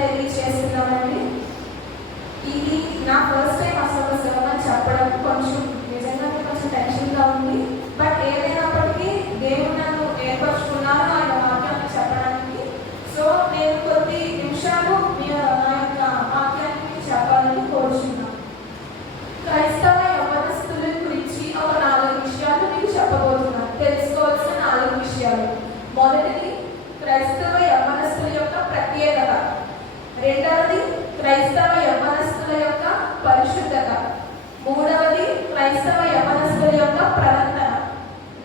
తెలియజేస్తున్నామండి. ఇది నా first time అసలు సర్మన్ చెప్పడం కొంచెం నిజంగా కొంచెం టెన్షన్గా ఉంది. బట్ ఏదైనప్పటికీ దేవుడు నన్ను ఏర్పరచుకున్నారు ఆయన వాక్యాన్ని చెప్పడానికి. సో నేను కొద్ది నిమిషాలు నా యొక్క వాక్యాన్ని చెప్పాలని కోరుచున్నాను. క్రైస్తవ యవ్వనస్తుల గురించి ఒక 4 విషయాలు మీకు చెప్పబోతున్నాను. తెలుసుకోవాల్సిన 4 విషయాలు. మొదటిది క్రైస్తవ యవ్వనస్తుల యొక్క ప్రత్యేకత. రెండవది క్రైస్తవ యవ్వనస్తుల యొక్క పరిశుద్ధత. మూడవది క్రైస్తవ యవ్వనస్తుల యొక్క ప్రవర్తన.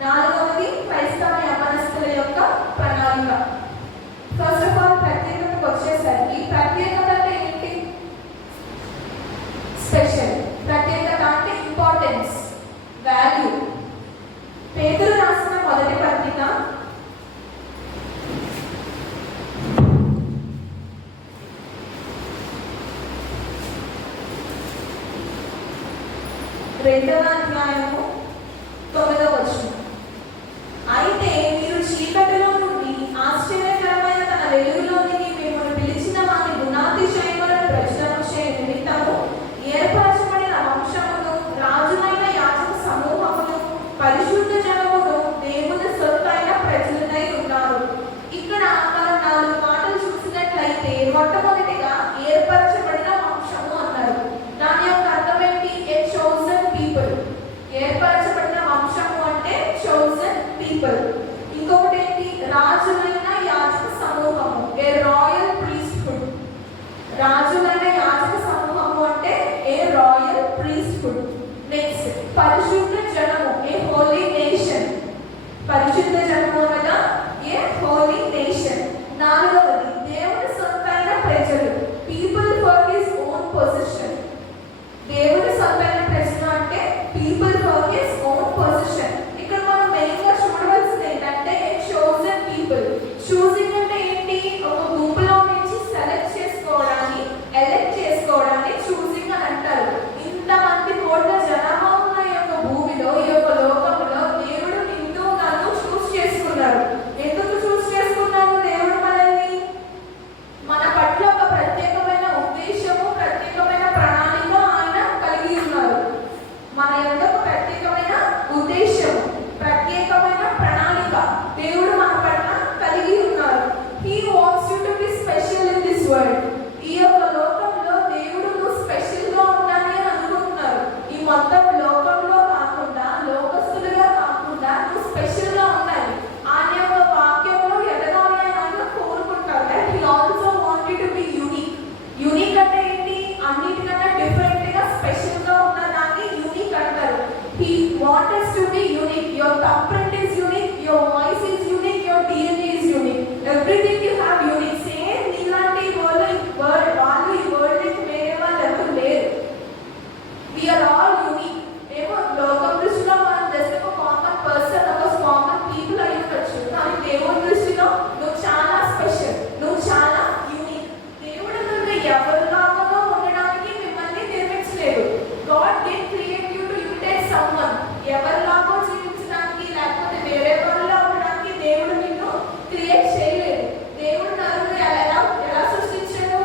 నాలుగవది క్రైస్తవ యవ్వనస్తుల యొక్క ప్రణాళిక. ఫస్ట్ ఆఫ్ ఆల్ ప్రత్యేకతకు వచ్చేసరికి ప్రత్యేకత అంటే ఏంటి? స్పెషల్. ప్రత్యేకత అంటే ఇంపార్టెన్స్, వాల్యూ. పేతురు రాసిన మొదటి పత్రిక 2వ అధ్యాయము 9వ వచనం. అయితే మీరు చీకటిలో నుండి ఆశ్చర్యకరమైన తన వెలుగులోనికి మిమ్మల్ని పిలిచిన వారి గుణాతిశయములను ప్రచురణ చేయ నిమిత్తము ఏర్పరచబడిన వంశమును, రాజులైన యాజక సమూహమును, పరిశుద్ధ జనమును, దేవుని సొత్తైన ప్రజలై ఉన్నారు. ఇక్కడ మనం 4 మాటలు చూసినట్లయితే మొట్టమొదటిగా ఏర్పరచబడిన వంశము అన్నారు. దాని యొక్క అర్థం ఏంటి? ఏ చోజన్ పీపుల్. ఏర్పరచబడిన వంశము అంటే చోజన్ పీపుల్. ఇంకొకటి ఏంటి? రాజులైన యాజక సమూహము, ఏ రాయల్ ప్రీస్ట్హుడ్. రాజులైన యాజక సమూహము అంటే ఏ రాయల్ ప్రీస్ట్హుడ్. నెక్స్ట్ పరిశుద్ధ జనము, ఏ హోలీ నేషన్. పరిశుద్ధ జనము అనగా ఏ హోలీ నేషన్. నాలుగవది దేవుని సొంతైన ప్రజలు, people for his own position. దేవుని సొంతైన ప్రజలు అంటే people for his own position. ఇక్కడ మనం మెయిన్గా చూడవలసింది ఏంటంటే చోజన్ పీపుల్. చూసింగ్ అంటే ఏంటి? ఒక గుంపులో నుంచి సెలెక్ట్ చేసుకోవడాన్ని, ఎలెక్ట్ చేసుకోవడాన్ని చూసింగ్ అని అంటారు. ఇంతమంది కోట్ల జనాభా ఉన్న ఈ యొక్క భూమిలో, ఈ యొక్క లోకంలో దేవుడు నిన్ను నన్ను చూస్ చేసుకున్నాడు. ఎందుకు చూస్ చేసుకున్నాడు దేవుడు మనల్ని? మన పట్ల ఒక ప్రత్యేకమైన ఉద్దేశము, ప్రత్యేకమైన ప్రణాళిక ఆయన కలిగి ఉన్నారు. మన యొక్క ప్రత్యేకమైన ఉద్దేశము, ప్రత్యేకమైన ప్రణాళిక దేవుడు మన పట్ల కలిగి ఉన్నారు. He wants you to be special in this world. ఈ యొక్క లోకంలో దేవుడు నువ్వు స్పెషల్ గా ఉండాలి అని అనుకుంటున్నారు. ఈ మొత్తం లోకంలో కాకుండా, లోకస్తులుగా కాకుండా నువ్వు స్పెషల్ గా ఉండాలి. ఆయన యొక్క వాక్యంలో ఎదగాలి అని ఆయన కోరుకుంటారు. And he also want you to be unique. Unique అంటే ఏంటి? అన్నిటికన్నా డిఫరెంట్ గా స్పెషల్ గా ఉన్న దాన్ని యూనిక్ అంటారు. He wants us to be unique. Your thumbprint is unique, your voice is unique, your DNA is unique. Everything you have unique. Same నీలాంటి వాళ్ళు ఈ వరల్డ్ వేరే వాళ్ళు ఎవరు లేరు. We are all unique. ఏమో లోకం దృష్టిలో మనం జస్ట్ ఒక కామన్ పర్సన్, ఒక కామన్ పీపుల్ అయి ఉండొచ్చు. కానీ దేవుడి దృష్టిలో నువ్వు చాలా స్పెషల్, నువ్వు చాలా యూనిక్. దేవుడు నుండి ఎవరిలాగానో ఉండడానికి మిమ్మల్ని నిర్మించలేదు. God did create you to imitate someone. ఎవరిలాగో జీవించడానికి లేకపోతే వేరే వాళ్ళలో ఉండడానికి దేవుడు నిన్ను క్రియేట్ చేయలేదు. దేవుడు నరుని ఎలా సృష్టించాడు?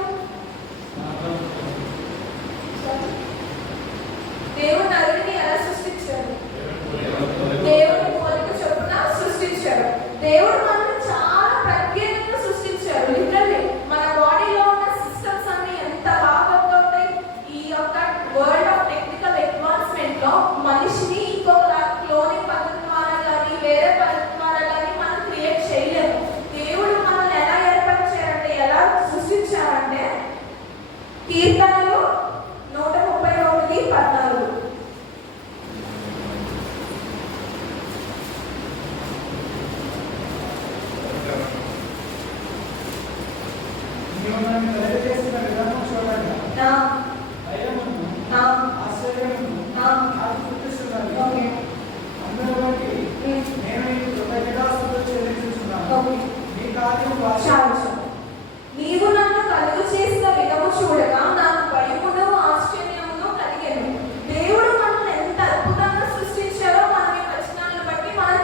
దేవుడు నరుని ఎలా సృష్టించాడు? దేవుని పోలిక చొప్పున సృష్టించాడు. దేవుడు మనల్ని చాలా ప్రత్యేకంగా సృష్టించాడు. లిటరల్లీ మన బాడీలో ఉన్న సిస్టమ్స్ అన్ని ఎంత బాగా ఉంటాయి. ఈ యొక్క వరల్డ్ ఆఫ్ టెక్నికల్ అడ్వాన్స్మెంట్ లో మనిషిని ఇంకొక క్లోనింగ్ పద్ధతి ద్వారా కానీ వేరే పద్ధతి ద్వారా కానీ మనం క్రియేట్ చేయలేము. దేవుడు మనల్ని ఎలా ఏర్పరిచారంటే, ఎలా సృష్టించారంటే కీర్తనలు 131:14. నీవు నన్ను కలుగు చేసిన విధము చూడగా నాకు భయమును ఆశ్చర్యమును కలిగెను. దేవుడు మనల్ని ఎంత అద్భుతంగా సృష్టించారో మనం ఈ వచనాలను బట్టి మనం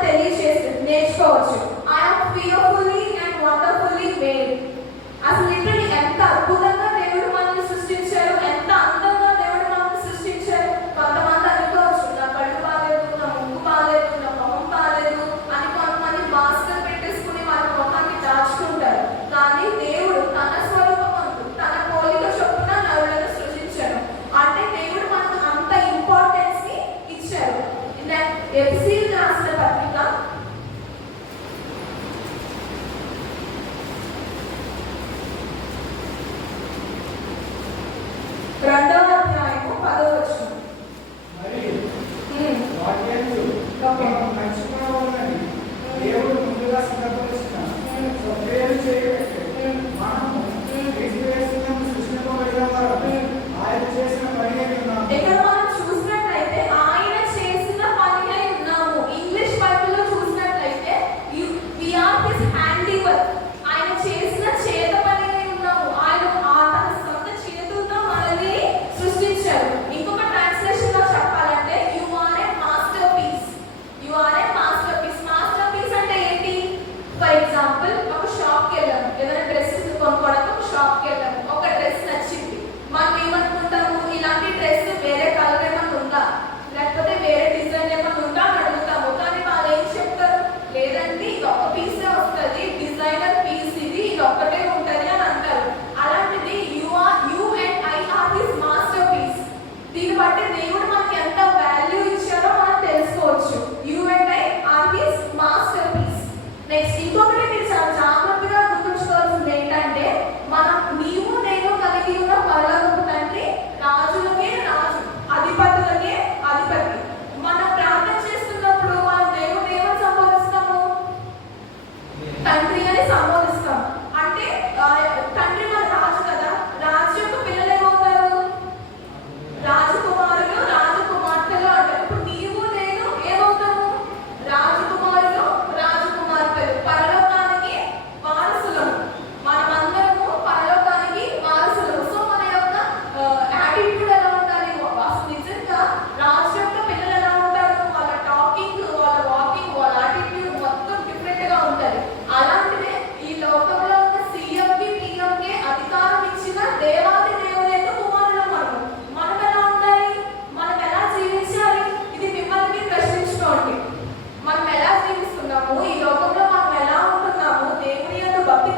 నేర్చుకోవచ్చు. I am fearfully and wonderfully made. అసలు లిటరల్లీ ఎంత అద్భుతంగా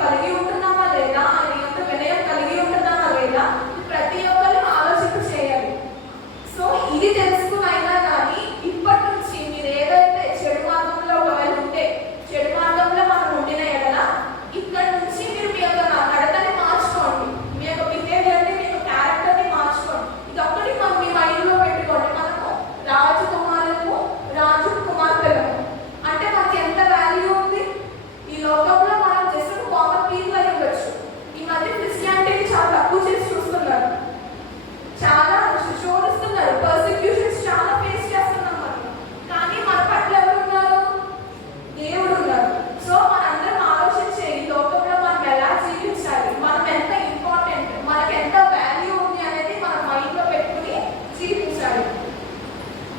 కలిగి ఉంటున్నామా లేదా, ఆయన యొక్క వినయం కలిగి ఉంటున్నామా లేదా, ప్రతి ఒక్కరు ఆలోచన చేయాలి. సో ఇది తెలుసుకునైనా కానీ ఇప్పటి నుంచి మీరు ఏదైతే చెడు మార్గంలో ఒకవేళ ఉంటే, చెడు మార్గంలో మనం ఉండిన ఎడల ఇక్కడ నుంచి మీరు మీ యొక్క నడతని మార్చుకోండి, మీ యొక్క బిహేవియర్ని, మీ యొక్క క్యారెక్టర్ని మార్చుకోండి. ఇది ఒక్కటి మనం మీ మైండ్లో పెట్టుకోండి. మనము రాజకుమారులకు, రాజు కుమార్తెలకు అంటే మనకి ఎంత వాల్యూ ఉంది ఈ లోకంలో. మనం జస్ట్ కామన్ పీపుల్ అయి ఉండొచ్చు. ఈ మధ్య క్రిస్టియానిటీని చాలా తక్కువ చేసి చూస్తున్నారు, చాలా శోధిస్తున్నారు, పర్సిక్యూషన్స్ చాలా ఫేస్ చేస్తున్నాం మనం. కానీ మన పట్ల ఎవరు ఉన్నారు? దేవుడు ఉన్నారు. సో మనందరం ఆలోచించే ఈ లోకంలో మనం ఎలా జీవించాలి, మనం ఎంత ఇంపార్టెంట్, మనకి ఎంత వాల్యూ ఉంది అనేది మన మైండ్లో పెట్టుకుని జీవించాలి.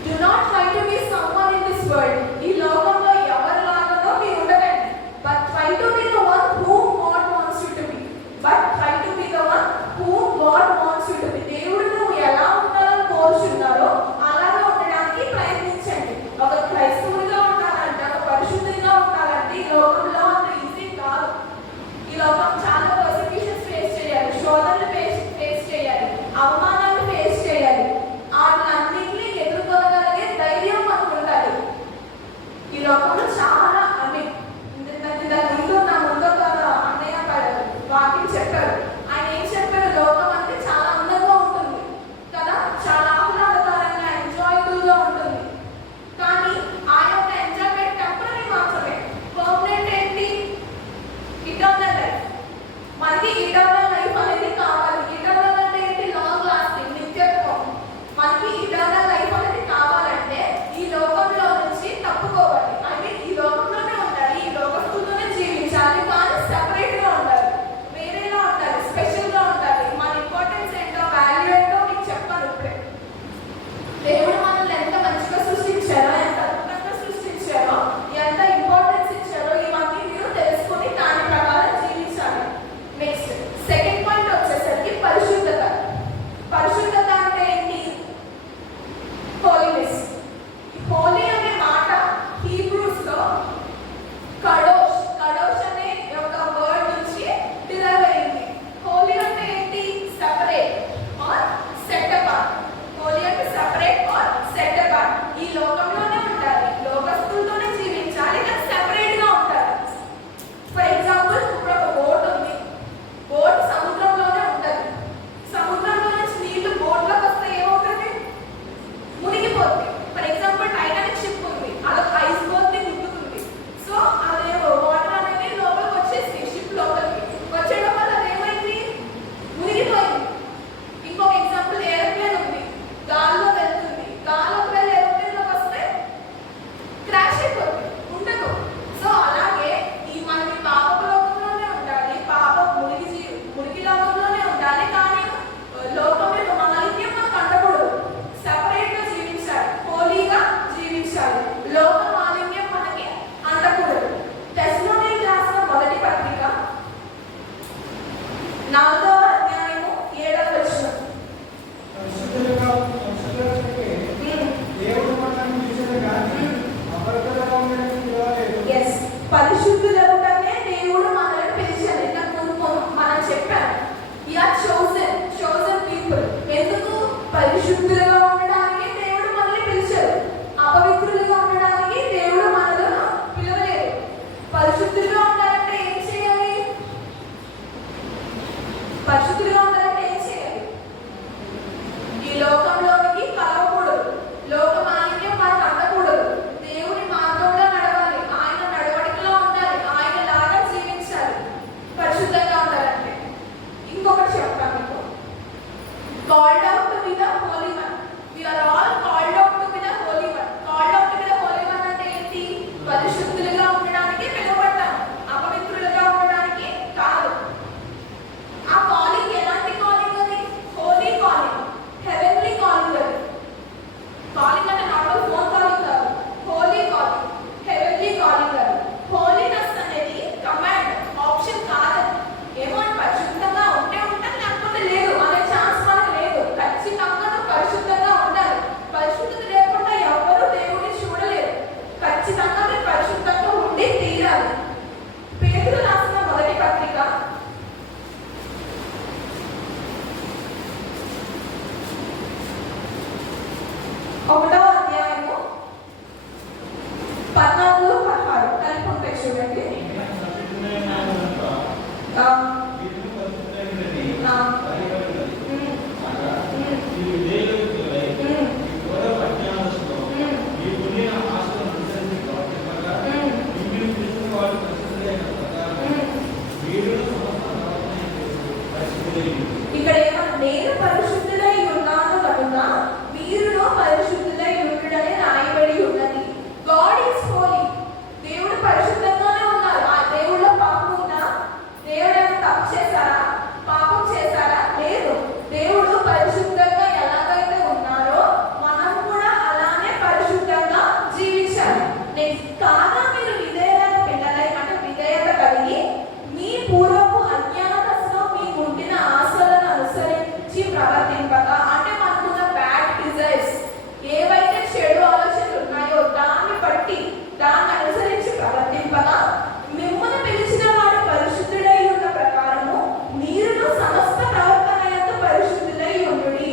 Do not try to be someone in this world. ఈ లోకంలో ఎవరిలాగానో మీరు ఉండకండి. But try to be the one whom God wants you to be. But try to be the one whom God wants you to be. దేవుడు నువ్వు ఎలా ఉండాలని కోరుచున్నారో అలాగే ఉండడానికి ప్రయత్నించండి. ఒక క్రైస్తవుడిగా ఉండాలంటే, ఒక పరిశుద్ధుడిగా ఉండాలంటే ఈ లోకంలో అంత ఈజీ కాదు. ఈ లోకం చాలా పర్సిక్యూషన్స్ ఫేస్ చేయాలి, శోధనలు ఫేస్ చేయాలి, అవమానాలు ఫేస్ చేయాలి. వాటిలన్నింటినీ ఎదుర్కొనగలిగే ధైర్యం మనకు ఉండాలి. ఈ లోకంలో చాలా ముందు నా ముందు అన్నయ్య వాక్యం చెప్పారు. ఆయన ఏం చెప్పారు? లోకం అంటే చాలా అందంగా ఉంటుంది కదా, చాలా ఆహ్లాదకరంగా ఎంజాయబుల్గా ఉంటుంది. కానీ ఆ యొక్క ఎంజాయ్మెంట్ టెంపరరీ మాత్రమే. పర్మనెంట్ ఏంటి? Eternal life. మనకి ఇటర్నల్ లైఫ్ అనేది కావాలి. ఇటర్నల్ అంటే ఏంటి? లాంగ్ లాస్టింగ్, నిత్యత్వం. మనకి ఇటర్నల్ లైఫ్ అనేది కావాలంటే ఈ లోకంలో నుంచి తప్పుకోవాలి. అంటే ఈ లోకంలోనే ఉండాలి, ఈ లోకంలోనే జీవించాలి, కానీ సెపరేట్గా ఉండాలి, వేరేలా ఉండాలి, స్పెషల్గా ఉండాలి. మన ఇంపార్టెన్స్ ఏంటో, వాల్యూ ఏంటో మీకు చెప్పాలి ఇప్పుడే. దేవుడు మనల్ని ఎంత మంచిగా సృష్టించారో, ఎంత అద్భుతంగా సృష్టించారో, ఎంత ఇంపార్టెన్స్ ఇచ్చారో ఇవన్నీ మీరు తెలుసుకుని దాని ప్రకారం జీవించాలి. నెక్స్ట్ ఒకటో అధ్యాయము 14, 16 కలిపి ఉంటాయి చూడండి. ఇక్కడ ఏమన్నా నేను పరిశుద్ధులై ఉన్నాను కనుక మీరును పరిశుద్ధులై ఉండుడని రాయబడి ఉన్నది. God is holy. దేవుడు పరిశుద్ధంగానే ఉన్నారు. ఆ దేవుడిలో పాపం ఉందా? దేవుడు ఏమైనా తప్పు చేశారా? పాపం చేశారా? లేదు. దేవుడు పరిశుద్ధంగా ఎలాగైతే ఉన్నారో మనం కూడా అలానే పరిశుద్ధంగా జీవించాలి. కాగా మీరు విధేయత పిల్లలై, అంటే విధేయత కలిగి మీ పూర్వపు అజ్ఞాన దశలో మీకు ఉండిన ఆశలను అనుసరించి ప్రవర్తింపగా, అంటే మనకున్న బ్యాడ్ డిజైర్స్ ఏవైతే చెడు ఆలోచనలు ఉన్నాయో దాన్ని బట్టి దాన్ని అనుసరించి ప్రవర్తింపగా, మిమ్మల్ని పిలిచిన వాడు పరిశుద్ధుడై ఉన్న ప్రకారము మీరును సమస్త ప్రవర్తన యందు పరిశుద్ధులై ఉండుడి.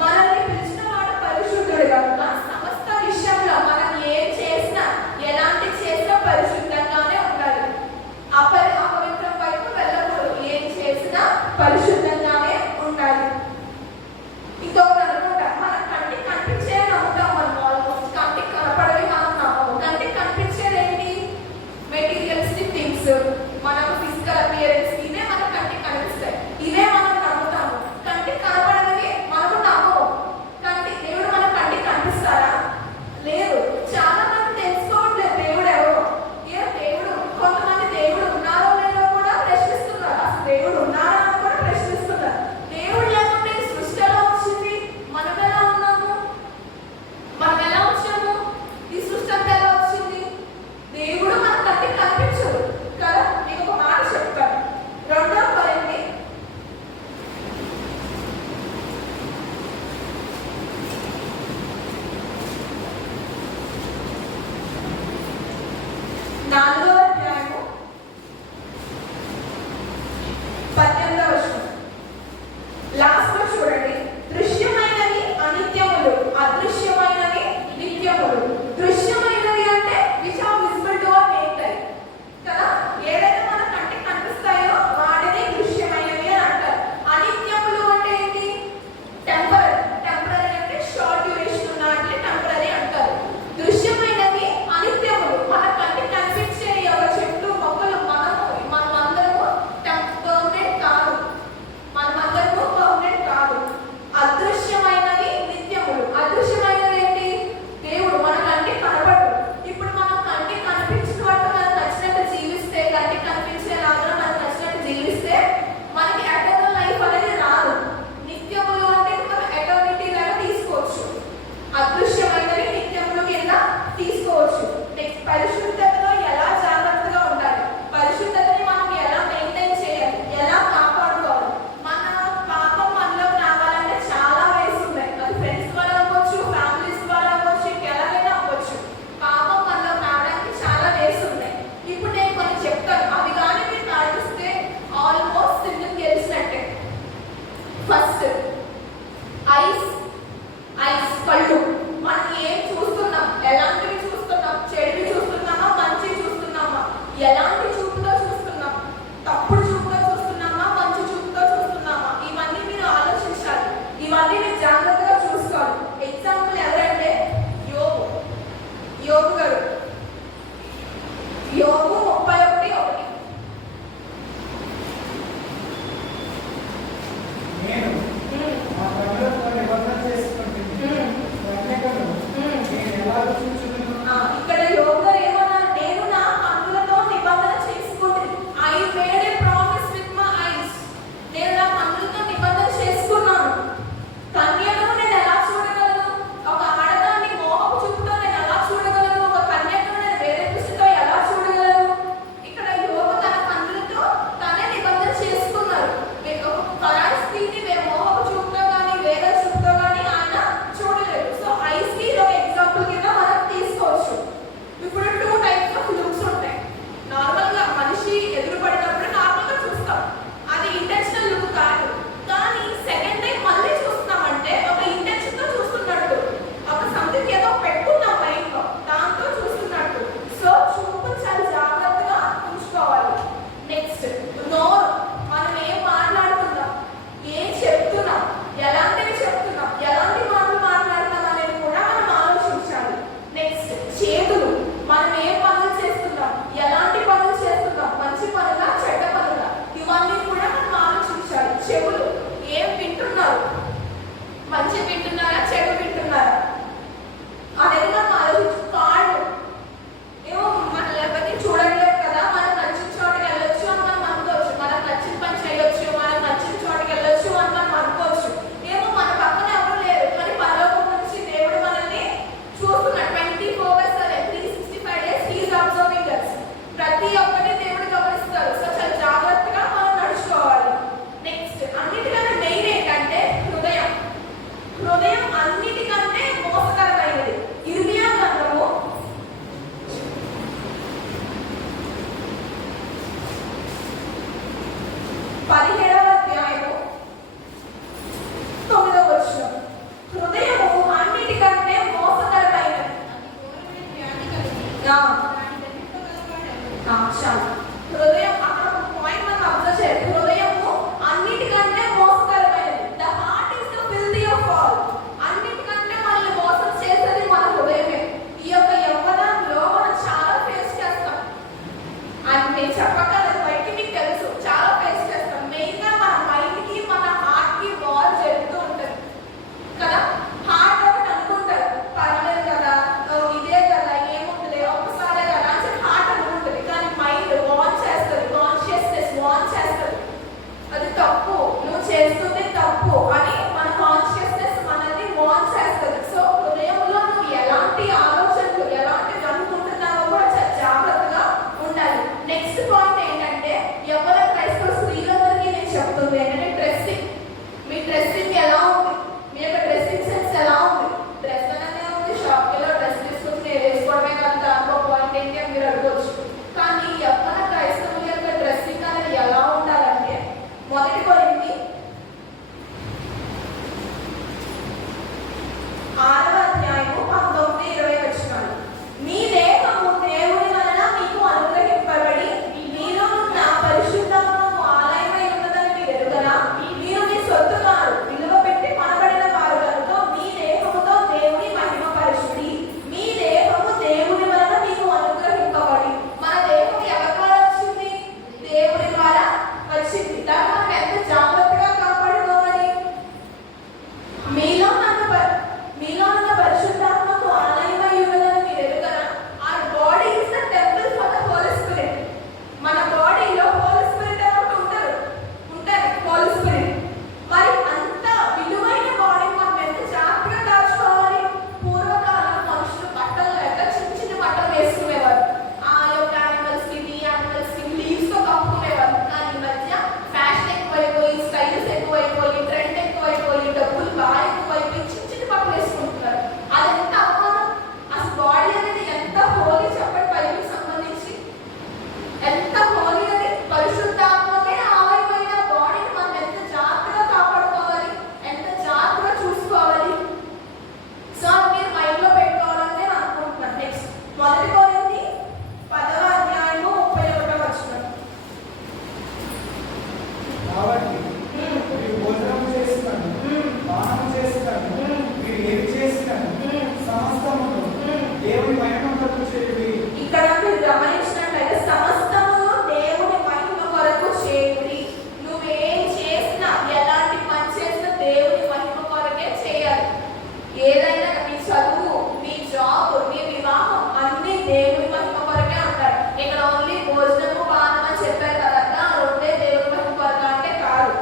మనల్ని పిలిచిన వాడు పరిశుద్ధుడు కనుక సమస్త విషయంలో మనం ఏం చేసినా ఎలాంటి చేసినా పరిశుద్ధంగానే ఉండాలి. అపవిత్రం వైపు వెళ్ళకూడదు. ఏం చేసినా పరిశుద్ధంగానే ఉండాలి. ఇంకొకటి అనుకుంటా, మన కంటికి కనిపించేది నమ్ముతాం. మనం ఆల్మోస్ట్ కంటికి కనపడవి మనం నమ్మము. కంటికి కనిపించేది ఏంటి? మెటీరియలిస్టిక్ థింగ్స్, మన ఫిజికల్ అపియరెన్స్, ఇవే మన కంటికి కనిపిస్తాయి. ఇవే మనం నమ్ముతాము. కంటికి కనపడవి మనము నమ్మము. దేవుడు మన కంటికి కనిపిస్తారా? లేదు. చాలా మంది తెలుసుకోవట్లేదు దేవుడు ఎవరో. దేవుడు, కొంతమంది దేవుడు ఉన్నారో లేదో కూడా ప్రశ్నిస్తున్నారు. అసలు దేవుడు ఉన్నారా అని కూడా ప్రశ్నిస్తున్నారు. కాబట్టి మీరు భోజనం చేస్తాను, పానం చేస్తాను, మీరు ఏమి చేస్తాను సమస్తమును దేవుని మహిమ కొరకు చేయుడి. ఇక్కడ మీరు గమనించినట్లయితే సమస్తమును దేవుని మహిమ కొరకు చేయుడి. నువ్వేం చేసినా, ఎలాంటి పని చేసినా దేవుని మహిమ కొరకే చేయాలి. ఏదైనా మీ చదువు, మీ జాబ్, మీ వివాహం అన్ని దేవుని మహిమ కొరకే అంటారు. ఇక్కడ ఓన్లీ భోజనము పానం అని చెప్పారు కదా, రెండే దేవుని మహిమ కొరక అంటే కాదు.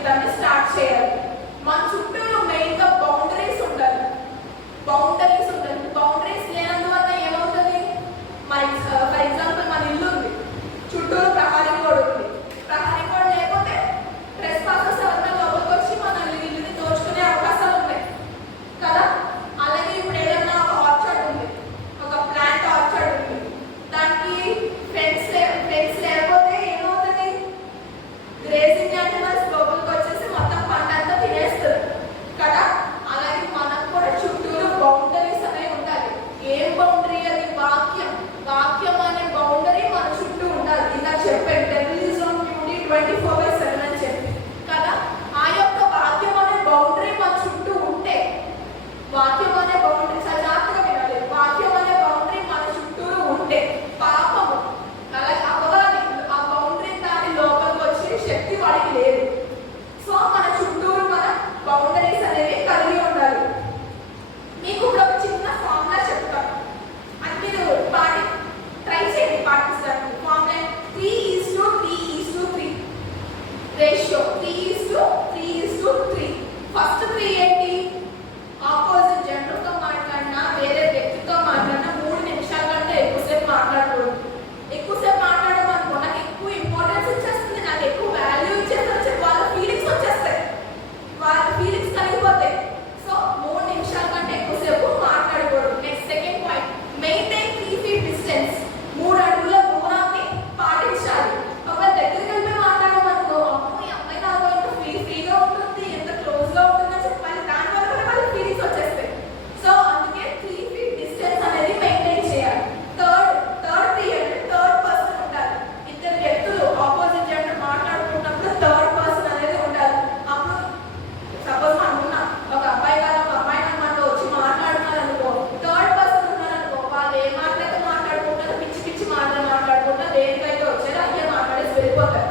జీవితాన్ని స్టార్ట్ చేయాలి. మన చుట్టూ మెయిన్గా బౌండరీస్ ఉండాలి. బౌండరీస్ లేనందువల్ల ఏమవుతుంది? ఫర్ ఎగ్జాంపుల్ మన ఇల్లు ఉంది, చుట్టూరు ప్రహరీ గోడ ఉంది. ప్రహరీ గోడ లేకపోతే ట్రెస్పాసర్స్ ఎవరైనా లోపలికి వచ్చి మన ఇల్లుని దోచుకునే అవకాశాలు ఉన్నాయి కదా. అలాగే ఇప్పుడు ఏదైనా ఒక ఆర్చర్డ్ ఉంది, ఒక ప్లాంట్ ఆర్చర్డ్ ఉంది, దానికి ఫెన్స్ లేకపోతే ఏమవుతుంది? గ్రేజింగ్ యానిమల్స్ లోపలికి వచ్చేసి మొత్తం పంట అంతా తినేస్తుంది కదా. అలాగే మనకు కూడా చుట్టూరు బౌండరీస్ అనేవి ఉండాలి. ఏం బౌండరీ? అది వాక్యం అనే బౌండరీ మన చుట్టూ ఉండాలి. ఇలా చెప్పాను, డెవిల్ ఈజ్ ఆన్ డ్యూటీ 24/7 అని చెప్పి కదా. ఆ యొక్క వాక్యం అనే బౌండరీ మన చుట్టూ ఉంటే, వాక్యం అనే బౌండరీ సజాగ్రత్తగా వినాలి. వాక్యం అనే బౌండరీ మన చుట్టూరు ఉంటే పాపము అలాగే అపవాది ఆ బౌండరీ దాని లోపలికి వచ్చే శక్తి వాడికి లేదు. సో మన చుట్టూరు మన బౌండరీస్ అనేవి కలిగి ఉండాలి. మీకు ఇప్పుడు ఒక చిన్న ఫార్ములా చెప్తాను, అది మీరు ట్రై చేయండి పాటించడానికి. Formula 3:3:3 ratio. 3:3:3. ఫస్ట్ 3 ఏంటి? ఆపోజిట్ జెండర్తో మాట్లాడినా వేరే వ్యక్తితో మాట్లాడినా 3 నిమిషాల కంటే ఎక్కువసేపు మాట్లాడకూడదు. ఎక్కువసేపు మాట్లాడడం అనుకో, నాకు ఎక్కువ ఇంపార్టెన్స్ ఇచ్చేస్తుంది, నాకు ఎక్కువ వాల్యూ ఇచ్చేసి వాళ్ళ ఫీలింగ్స్ వచ్చేస్తాయి, వాళ్ళ ఫీలింగ్స్ కలిగిపోతాయి. సో 3 నిమిషాల కంటే ఎక్కువసేపు మాట్లాడకూడదు. Next second point, maintain 3 feet distance. 3 అడుగుల దూరాన్ని పాటించాలి. ఒకవేళ దగ్గరికి వెళ్ళి మాట్లాడమనుకో, అమ్మో ఈ అమ్మాయి నాతో ఎంత ఫ్రీగా ఉంటుంది, ఎంత క్లోజ్గా ఉంటుందని చెప్పాలి, దానివల్ల కూడా వాళ్ళ ఫీలింగ్స్ వచ్చేస్తాయి. సో అందుకే 3 feet డిస్టెన్స్ అనేది మెయింటైన్ చేయాలి. థర్డ్ పర్సన్ ఉండాలి. ఇద్దరు వ్యక్తులు ఆపోజిట్ జెండర్ మాట్లాడుకున్నప్పుడు థర్డ్ పర్సన్ అనేది ఉండాలి. అప్పుడు సపోజ్ అనుకున్నా ఒక అబ్బాయి కాదు ఒక అమ్మాయి మనతో వచ్చి మాట్లాడుతున్నారు అనుకో, థర్డ్ పర్సన్ ఉన్నారనుకో, వాళ్ళు ఏ మాటలైతే మాట్లాడుకుంటారో పిచ్చి పిచ్చి మాటలు మాట్లాడుకుంటారు, దేనికైతే వచ్చారో అయ్యే మాట్లాడేసి వెళ్ళిపోతారు.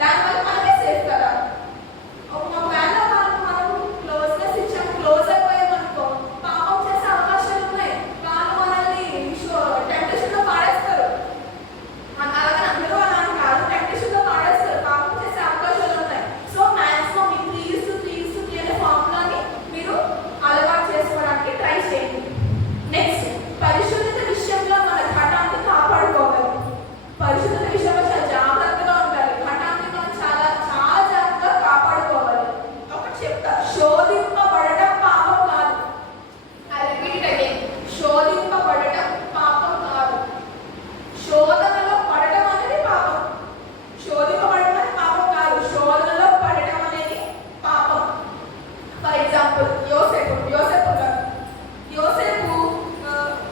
దానివల్ల మనమే సేఫ్ కదా. ఒకవేళ మనం క్లోజ్నెస్ ఇచ్చాము, క్లోజ్ అయిపోయామనుకో, పాపం చేసే అవకాశాలు ఉన్నాయి. వాళ్ళు మనల్ని టెంప్టేషన్లో పాడేస్తారు. అలాగే అందరూ అలాంటి కాదు, టెంప్టేషన్లో పాడేస్తారు, పాపం చేసే అవకాశాలు ఉన్నాయి. సో మ్యాక్సిమం ఈ 3:3:3 అనే ఫార్ములాని మీరు అలవాటు చేసుకోవడానికి ట్రై చేయండి. నెక్స్ట్, పరిశుద్ధత విషయంలో మన ఘటాన్ని కాపాడుకోవాలి. పరిశుద్ధత విషయంలో చాలా జాగ్రత్తగా ఉండాలి. ఘటాన్ని మనం చాలా జాగ్రత్తగా కాపాడుకోవాలి. ఒకటి చెప్తా, శోధింపబడటం పాపం కాదు. ఐ రిపీట్ ఇట్ అగైన్, శోధింపబడటం పాపం కాదు. శోధనలో పడటం అనేది పాపం. శోధింపబడటం అనేది పాపం కాదు, శోధనలో పడటం అనేది పాపం. ఫర్ ఎగ్జాంపుల్ యోసేపు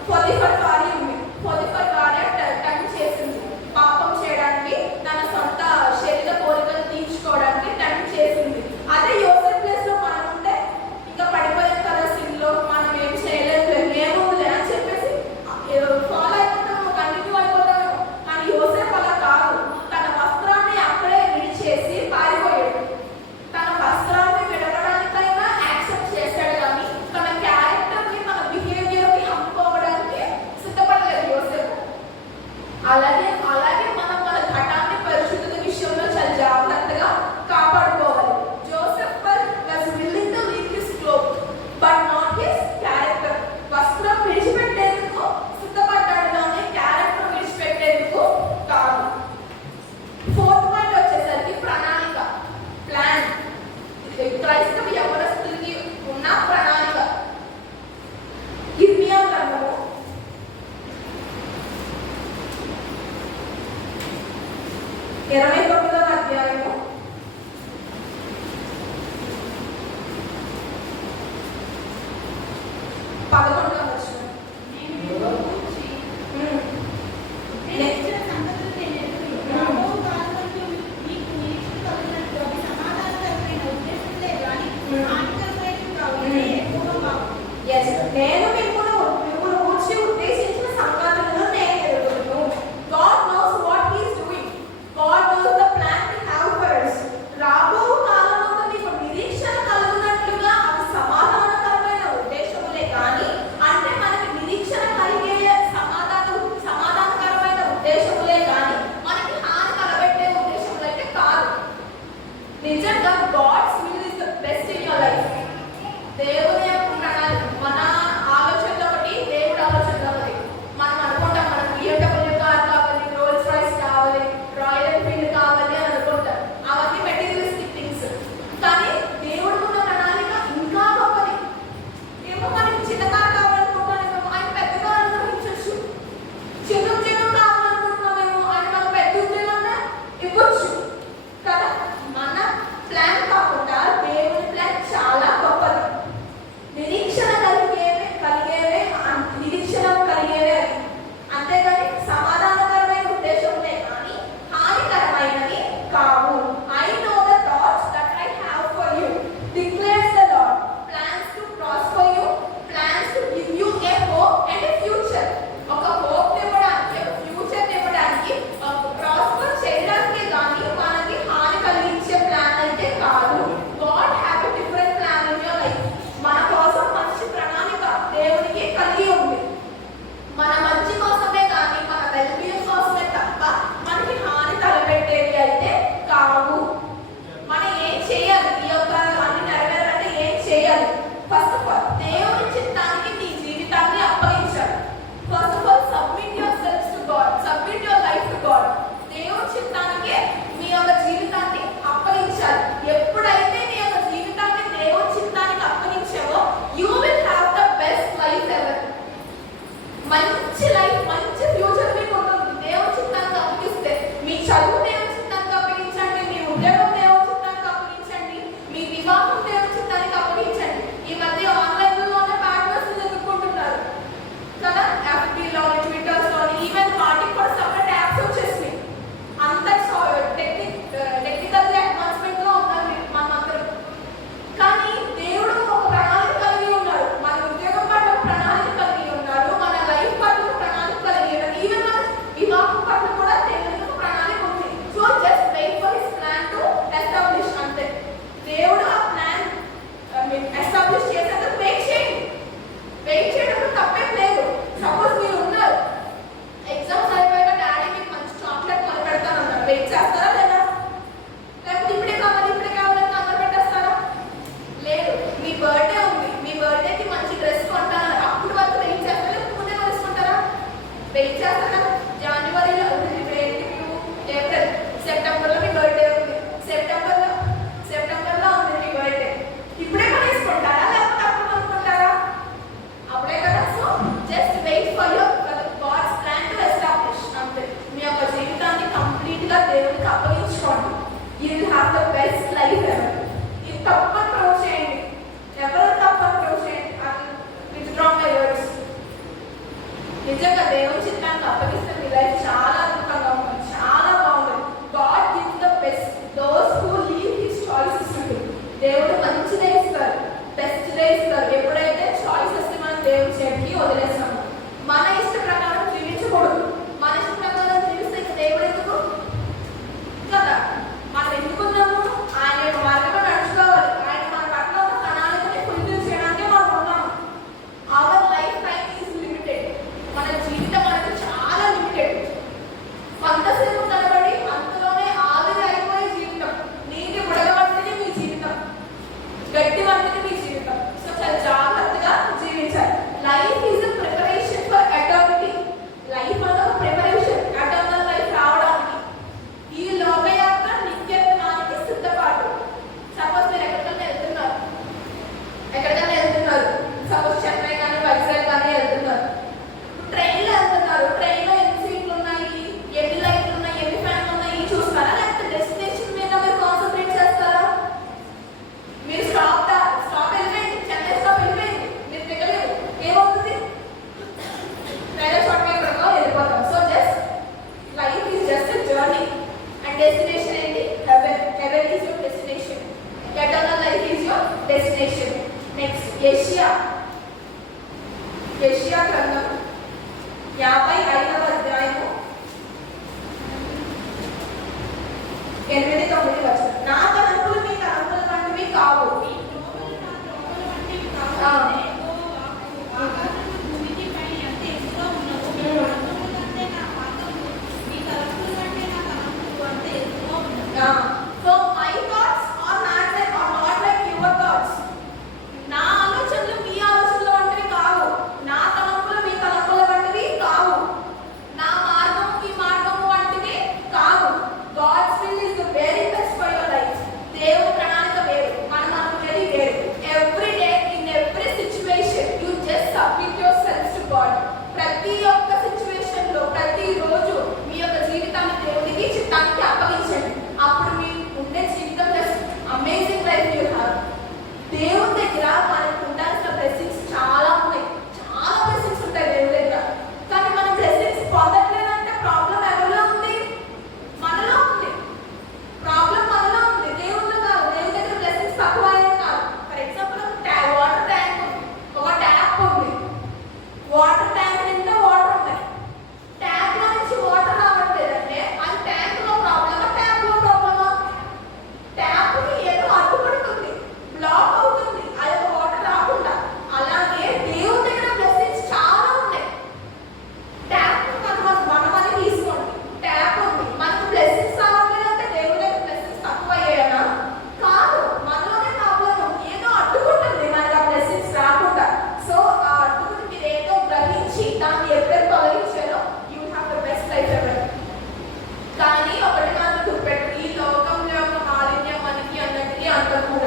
పొతిఫర్ భార్య ఉంది. పొతిఫర్ భార్య టెంప్ట్ చేసింది, పాపం చేయడానికి, తన సొంత శరీర కోరికలు తీర్చుకోవడానికి టెంప్ట్ చేసింది. అదే యోసేపు ప్లేస్లో మనం ఉంటే ఇంకా పడిపోయాం కదా సిన్లో, మనం ఏం చేయలేదు, ఏముందిలే అని చెప్పేసి ఫాలో అయిపోతాము, కంటిన్యూ అయిపోతాము. కానీ యోసేపు అలా కాదు, తన వస్త్రాన్ని అక్కడే విడిచేసి పారిపోయాడు. తన వస్త్రాన్ని విడవడానికైనా యాక్సెప్ట్ చేశాడు, కానీ తన క్యారెక్టర్ని తన బిహేవియర్ని అమ్ముకోవడానికి సిద్ధపడలేదు యోసేపు. అలాగే మనం మన ఘటాన్ని పరిశుద్ధత విషయంలో చాలా జాగ్రత్తగా కాపాడుకోవాలి. Joseph was willing to leave his clothes but not his character. వస్త్రం విడిచిపెట్టేందుకు సిద్ధపడ్డాడు, కానీ క్యారెక్టర్ విడిచిపెట్టేందుకు కాదు. ఫోర్త్ పాయింట్ వచ్చేసరికి ప్రణాళిక, ప్లాన్. క్రైస్తవ యవనస్తులకి ఉన్న ప్రణాళిక. ఇర్మియా గ్రంథము 29వ అధ్యాయము 11వ వచనం. నేను మిమ్మల్ని గూర్చి ఉద్దేశించిన సంగతులను నేను ఎరుగుదును. God knows what he is doing. God knows the plan he have for us. రాబో కాలంలో మీకు నిరీక్షణ కలుగునట్లుగా అది సమాధానకరమైన ఉద్దేశములే కానీ, అంటే మనకి నిరీక్షణ కలిగే సమాధానకరమైన ఉద్దేశములే కానీ మనకి హాని కలగబెట్టే ఉద్దేశములైతే కాదు. నిజంగా God's will is the best in your life. దేవుని యొక్క ప్రణాళిక, మన ఆలోచనలో ఒకటి, దేవుడి ఆలోచనలో ఒకటి. మనం అనుకుంటాం మనకు BMW కార్ కావాలి, రోల్స్ రాయ్స్ కావాలి, రాయల్ ఎన్ఫీల్డ్ కావాలి అని అనుకుంటాం. అవన్నీ మెటీరియలిస్టిక్ థింగ్స్. కానీ దేవుడికి ఉన్న ప్రణాళిక ఇంకా గొప్పది. ఏమో మనకి చిన్న కార్ కావాలనుకుంటామేమో, ఆయన పెద్దగా అనుగ్రహించవచ్చు. చిన్న ఉద్యోగం కావాలనుకుంటున్నామేమో, ఆయన మనకు పెద్ద ఉద్యోగం ఇవ్వచ్చు కదా. మన ప్లాన్ కాకుండా దేవుని ప్లాన్ చాలా గొప్పది. నిరీక్షణ కలిగేవే అది. అంతేగాని సమాధానకరమైన ఉద్దేశం ఉంటే కానీ హానికరమైనవి కావు. I know the thoughts that I have for you declares the lord, plans to prosper you, plans to give you a hope and A future. ఒక హోప్ ఇవ్వడానికి, ఒక ఫ్యూచర్ ఇవ్వడానికి, ప్రాస్పర్ చేయడానికి కానీ మనకి హాని కలిగించే ప్లాన్ అయితే కాదు. God have a different plan in your life. మన కోసం మంచి ప్రణాళిక దేవునికి కలిగి ఉంది. మన మంచి కోసమే కానీ మన వెల్బీయింగ్ కోసమే తప్ప మనకి హాని తలపెట్టేవి అయితే కావు. మనం ఏం చేయాలి? ఈ యొక్క అన్ని నెరవేరాలంటే ఏం చేయాలి? ఫస్ట్ ఆఫ్ ఆల్ దేవుని చిత్తానికి నీ జీవితాన్ని అప్పగించాలి. First of all submit your selfs to God, submit your life to God. దేవుని చిత్తానికి మీ యొక్క జీవితాన్ని అప్పగించాలి. ఎప్పుడైతే నీ యొక్క జీవితాన్ని దేవుని చిత్తానికి అప్పగించావో you will have the best life ever. మంచి లైఫ్, మంచి ఫ్యూచర్ మీకు ఉంటుంది. దేవుని చిత్తానికి అప్పగిస్తే మీ చదువు దేవుని చిత్తానికి అప్పగించండి, మీ ఉద్యోగం దేవుని చిత్తానికి అప్పగించండి, మీ వివాహం దేవుని చిత్తానికి అప్పగించండి. ఈ మధ్య ఆన్లైన్లోనే పార్ట్నర్స్ ఎదుర్కొంటున్నారు కదా, FB-లోని, ట్విట్టర్స్లోని, ఈవెన్ వాటికి కూడా సపరేట్ యాప్స్ వచ్చేసినాయి. అంత టెక్నికల్ అడ్వాన్స్మెంట్లో ఉన్నారు మనమందరం. కానీ దేవుడు ఒక ప్రణాళిక కలిగి ఉన్నారు. మన ఉద్యోగం పట్ల ప్రణాళిక కలిగి ఉన్నారు, మన లైఫ్ పట్ల ప్రణాళిక కలిగి ఉన్నారు, ఈవెన్ మన వివాహం పట్ల కూడా దేవుడికి ఒక ప్రణాళిక ఉంది. So just wait for his plan to establish. అంతే. దేవుడు ఆ ప్లాన్ ఎస్టాబ్లిష్ చేసేందుకు వెయిట్ చేయండి. వెయిట్ చేయడం తప్పేం లేదు. సపోజ్ మీరు ఉన్నారు, ఎగ్జామ్స్ అయిపోయాక డాడీ మీకు మంచి చాక్లెట్ కొని పెడతానన్నారు, వెయిట్ చేస్తారా లేదా? లేకపోతే ఇప్పుడే కావాలని కంగారు పెట్టేస్తారా? లేదు. మీ బర్త్డే ఉంది, మీ బర్త్డేకి మంచి డ్రెస్ కొంటానన్నారు, అప్పుడు వరకు వెయిట్ చేస్తారా? లేకపోతే ముందే కొనుక్కుంటారా? వెయిట్ చేస్తారా? జనవరిలో ఏప్రిల్, సెప్టెంబర్లో మీ బర్త్డే ఉంది, సెప్టెంబర్లో ఉంది మీ బర్త్డే. ఇప్పుడే కొనేసుకుంటారా లేకపోతే అప్పుడు కొనుక్కుంటారా? అప్పుడే కదా. So just wait for your God's plan to establish. అంతే. మీ యొక్క జీవితాన్ని కంప్లీట్గా దేవునికి అప్పగించుకోండి. You will have the best life ever. ఇది తప్పని ప్రూవ్ చేయండి. ఎవరు తప్పని ప్రూవ్ చేయండి. Withdraw my words. నిజంగా దేవుని చిత్తానికి అప్పగిస్తే మీ లైఫ్ చాలా అద్భుతంగా ఉంటుంది, చాలా బాగుంటుంది. God gives the best those who leave his choices to him. దేవుడు మంచిదే ఇస్తారు, బెస్ట్దే ఇస్తారు. ఎప్పుడైతే చాయిసెస్ మనం దేవుడి చేతికి వదిలేస్తాము. మన ఇష్ట ప్రకారం జీవించకూడదు. మన ఇష్ట ప్రకారం జీవిస్తే ఇక దేవుడు ఎందుకు కదా. మనం ఎందుకున్నాము? ఆయన యొక్క మార్గంలో నడుచుకోవాలి. ఆయన మన పట్ల ఉన్న ప్రణాళికని ఫుల్ఫిల్ చేయడానికే మనం ఉన్నాము. Our life time is limited. మన జీవితం అనేది చాలా లిమిటెడ్. కొంతసేపు తరబడి అంతలోనే ఆవిరి అయిపోయే జీవితం. నీటి బుడగబట్టిని మీ జీవితం, గట్టి వంటిని మీ జీవితం. సో చాలా జాగ్రత్తగా జీవించాలి. Life is a preparation for eternity. Life అనేది ఒక ప్రిపరేషన్ ఎటర్నల్ లైఫ్ రావడానికి. ఈ లోకయాత్ర నిత్యత్వానికి సిద్ధపాటు. సపోజ్ మీరు ఎక్కడికైనా వెళ్తున్నారు, సపోజ్ చెన్నై కానీ వైజాగ్ కానీ వెళ్తున్నారు, ట్రైన్లో వెళ్తున్నారు. ట్రైన్లో ఎన్ని సీట్లు ఉన్నాయి, ఎన్ని లైట్లు ఉన్నాయి, ఎన్ని ఫ్యాన్లు ఉన్నాయి చూస్తారా? లేకపోతే డెస్టినేషన్ మీద మీరు కాన్సన్ట్రేట్ చేస్తారా? మీరు స్టాప్ వెళ్ళిపోయింది, చెన్నై స్టాప్ వెళ్ళిపోయింది, మీరు దిగలేదు, ఏమవుతుంది? వేరే చోటకి ఎక్కడికో వెళ్ళిపోతాం. So just life is just journey and destination ఏంటి? Heaven. Heaven is your destination, eternal life is your destination. Next యెషయా గ్రంథం 55వ అధ్యాయము 8-9 వచనం. నా తలంపులు మీ తలంపుల వంటివి కావు. So my thoughts are అంతకు